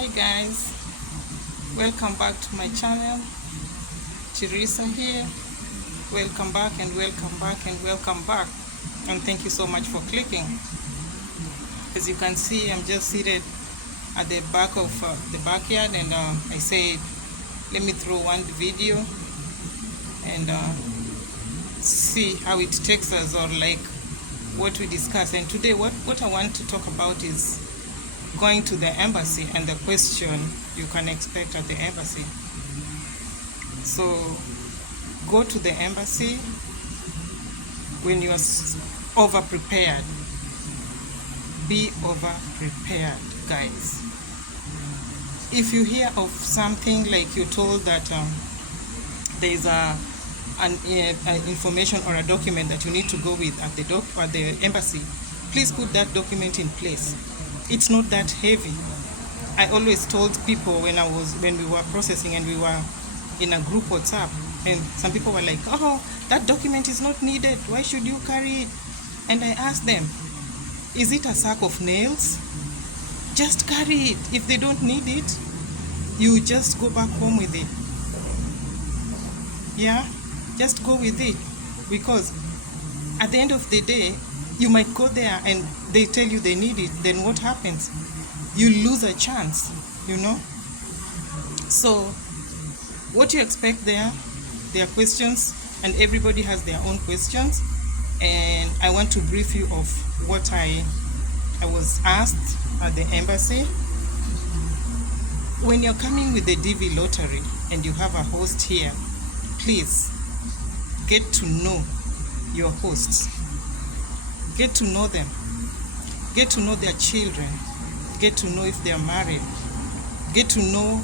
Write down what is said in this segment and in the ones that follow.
Hi guys, welcome back to my channel. Teresa here. Welcome back and welcome back and welcome back, and thank you so much for clicking. As you can see, I'm just seated at the back of the backyard, and I said let me throw one video and see how it takes us, or like what we discuss. And today what I want to talk about is going to the embassy and the question you can expect at the embassy. So go to the embassy when you are over prepared. Be over prepared, guys. If you hear of something like you're told that there is an information or a document that you need to go with at the embassy, please put that document in place. It's not that heavy. I always told people when we were processing and we were in a group WhatsApp, and some people were like, "Oh, that document is not needed. Why should you carry it?" And I asked them, "Is it a sack of nails? Just carry it. If they don't need it, you just go back home with it. Yeah, just go with it, because at the end of the day, you might go there and they tell you they need it. Then what happens? You lose a chance, you know. So what you expect there are questions, and everybody has their own questions, and I want to brief you of what I was asked at the embassy. When you're coming with the DV lottery and you have a host here, please get to know your hosts. Get to know them. Get to know their children. Get to know if they are married. Get to know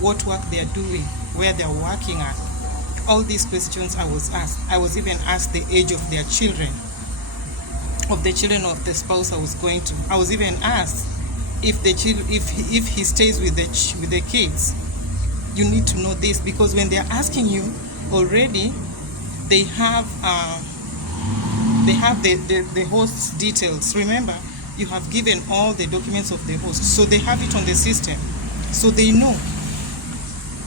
what work they are doing, where they are working at. All these questions I was asked. I was even asked the age of their children, of the children of the spouse I was going to. I was even asked if he stays with the kids. You need to know this, because when they are asking you already, they have the host's details. Remember, you have given all the documents of the host, so they have it on the system, so they know.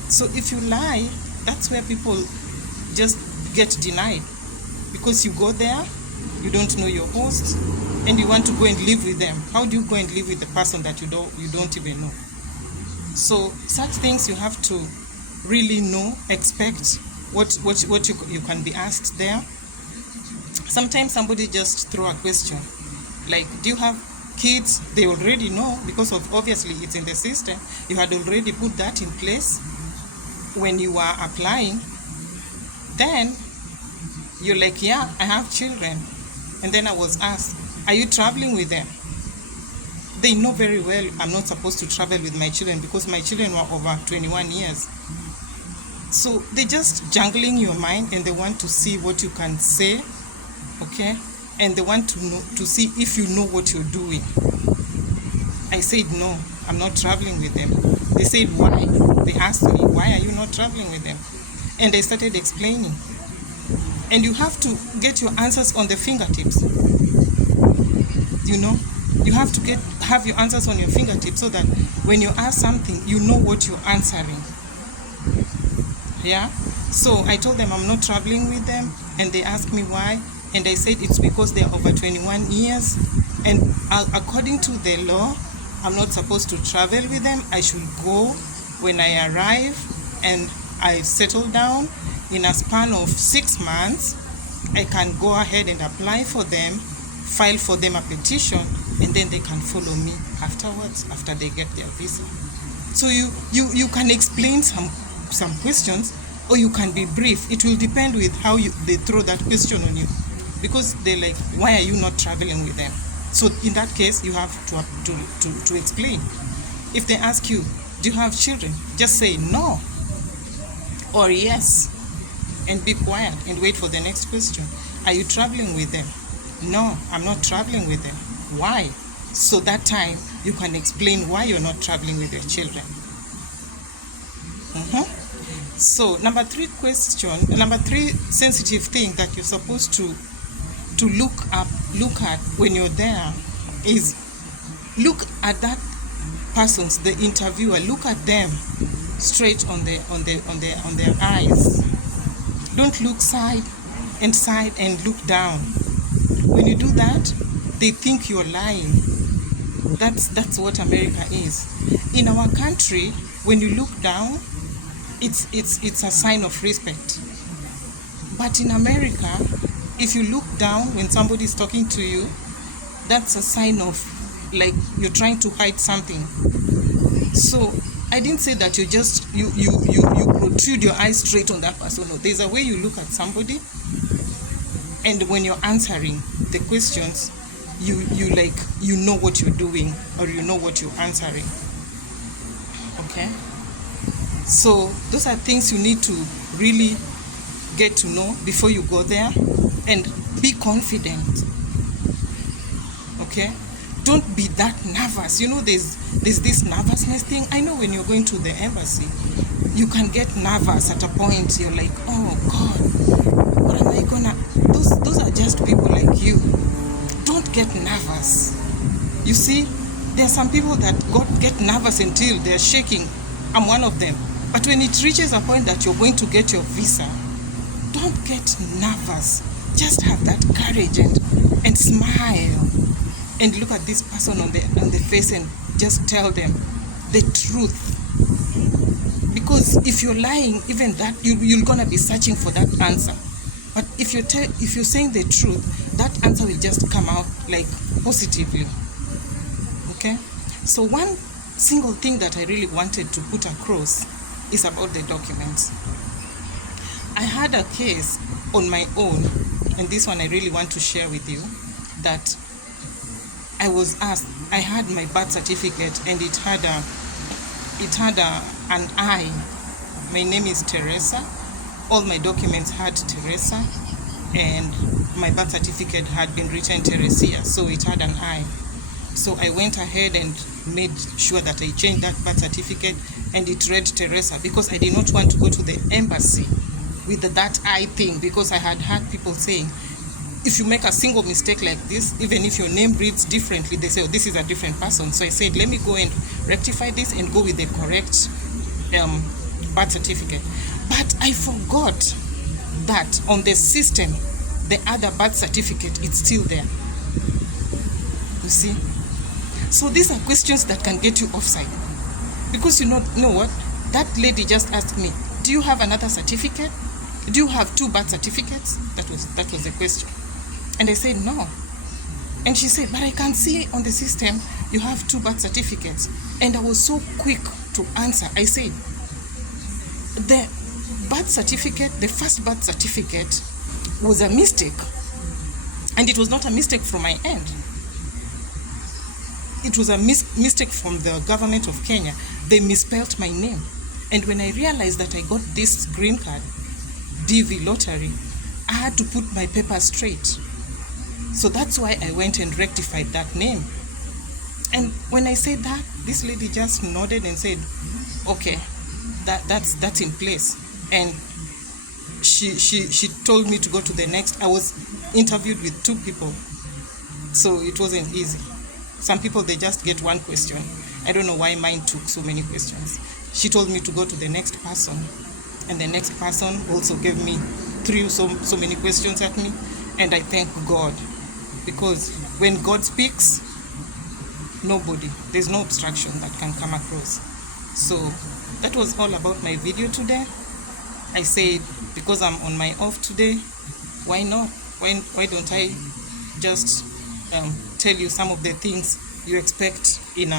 So if you lie, that's where people just get denied, because you go there, you don't know your host, and you want to go and live with them. How do you go and live with the person that you don't even know? So such things you have to really know, expect what you can be asked there. Sometimes somebody just throw a question like, do you have kids? They already know, because of obviously it's in the system. You had already put that in place when you were applying. Then you're like, yeah, I have children. And then I was asked, are you traveling with them? They know very well I'm not supposed to travel with my children, because my children were over 21 years. So they just jangling your mind, and they want to see what you can say, okay? And they want to know, to see if you know what you're doing. I said, no, I'm not traveling with them. They said, why? They asked me, why are you not traveling with them? And I started explaining. And you have to get your answers on the fingertips. You know, you have to have your answers on your fingertips, so that when you ask something, you know what you're answering. Yeah. So I told them I'm not traveling with them, and they asked me why, and I said it's because they're over 21 years, and according to the law, I'm not supposed to travel with them. I should go when I arrive and I settle down. In a span of 6 months, I can go ahead and apply for them, file for them a petition, and then they can follow me afterwards, after they get their visa. So you can explain some questions, or you can be brief. It will depend with how they throw that question on you, because they're like, why are you not traveling with them? So in that case, you have to explain. If they ask you, do you have children? Just say no or yes, and be quiet and wait for the next question. Are you traveling with them? No, I'm not traveling with them. Why? So that time you can explain why you're not traveling with your children. So number three sensitive thing that you're supposed to look at when you're there is look at that persons, the interviewer, look at them straight on their eyes. Don't look side and look down. When you do that, they think you're lying. That's what America is. In our country, when you look down, it's a sign of respect. But in America, if you look down when somebody is talking to you, that's a sign of like you're trying to hide something. So I didn't say that you protrude your eyes straight on that person. No, there's a way you look at somebody, and when you're answering the questions, you know what you're doing, or you know what you're answering. Okay? So those are things you need to really get to know before you go there, and be confident. Okay? Don't be that nervous. You know, there's this nervousness thing. I know when you're going to the embassy, you can get nervous at a point. You're like, oh God, what am I gonna? Those are just people like you. Don't get nervous. You see, there are some people that get nervous until they're shaking. I'm one of them. But when it reaches a point that you're going to get your visa, don't get nervous. Just have that courage and smile and look at this person on the face and just tell them the truth. Because if you're lying, even that you're gonna be searching for that answer. But if you're saying the truth, that answer will just come out like positively. Okay? So one single thing that I really wanted to put across is about the documents. I had a case on my own, and this one I really want to share with you, that I was asked. I had my birth certificate, and it had an I. My name is Teresa. All my documents had Teresa, and my birth certificate had been written Teresia, so it had an I. So I went ahead and made sure that I changed that birth certificate, and it read Teresa, because I did not want to go to the embassy with that I thing, because I had heard people saying, if you make a single mistake like this, even if your name reads differently, they say, oh, this is a different person. So I said, let me go and rectify this and go with the correct birth certificate. But I forgot that on the system, the other birth certificate is still there. You see? So these are questions that can get you offside. Because you know what? That lady just asked me, do you have another certificate? Do you have 2 birth certificates? That was the question. And I said, no. And she said, but I can see on the system you have 2 birth certificates. And I was so quick to answer. I said, the birth certificate, the first birth certificate was a mistake. And it was not a mistake from my end. It was a mistake from the government of Kenya. They misspelled my name. And when I realized that I got this green card, DV lottery, I had to put my papers straight. So that's why I went and rectified that name. And when I said that, this lady just nodded and said, okay, that's in place. And she told me to go to the next. I was interviewed with 2 people, so it wasn't easy. Some people, they just get 1 question. I don't know why mine took so many questions. She told me to go to the next person, and the next person also threw so many questions at me. And I thank God, because when God speaks, there's no obstruction that can come across. So that was all about my video today. I said, because I'm on my off today, why not? Why don't I just tell you some of the things you expect in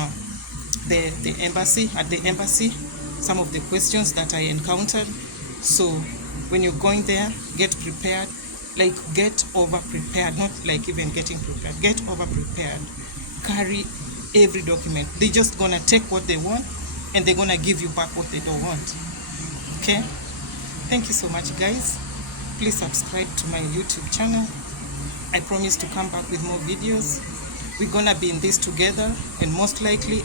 the embassy, at the embassy, some of the questions that I encountered. So when you're going there, get prepared. Like, get over prepared, not like even getting prepared. Get over prepared. Carry every document. They're just gonna take what they want, and they're gonna give you back what they don't want. Okay? Thank you so much, guys. Please subscribe to my YouTube channel. I promise to come back with more videos. We're gonna be in this together, and most likely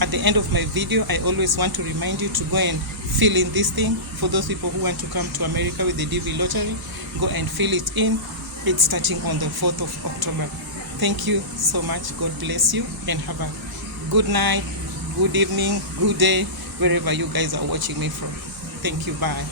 at the end of my video, I always want to remind you to go and fill in this thing. For those people who want to come to America with the DV lottery, go and fill it in. It's starting on the 4th of October. Thank you so much. God bless you, and have a Good night, good evening, good day, wherever you guys are watching me from. Thank you. Bye.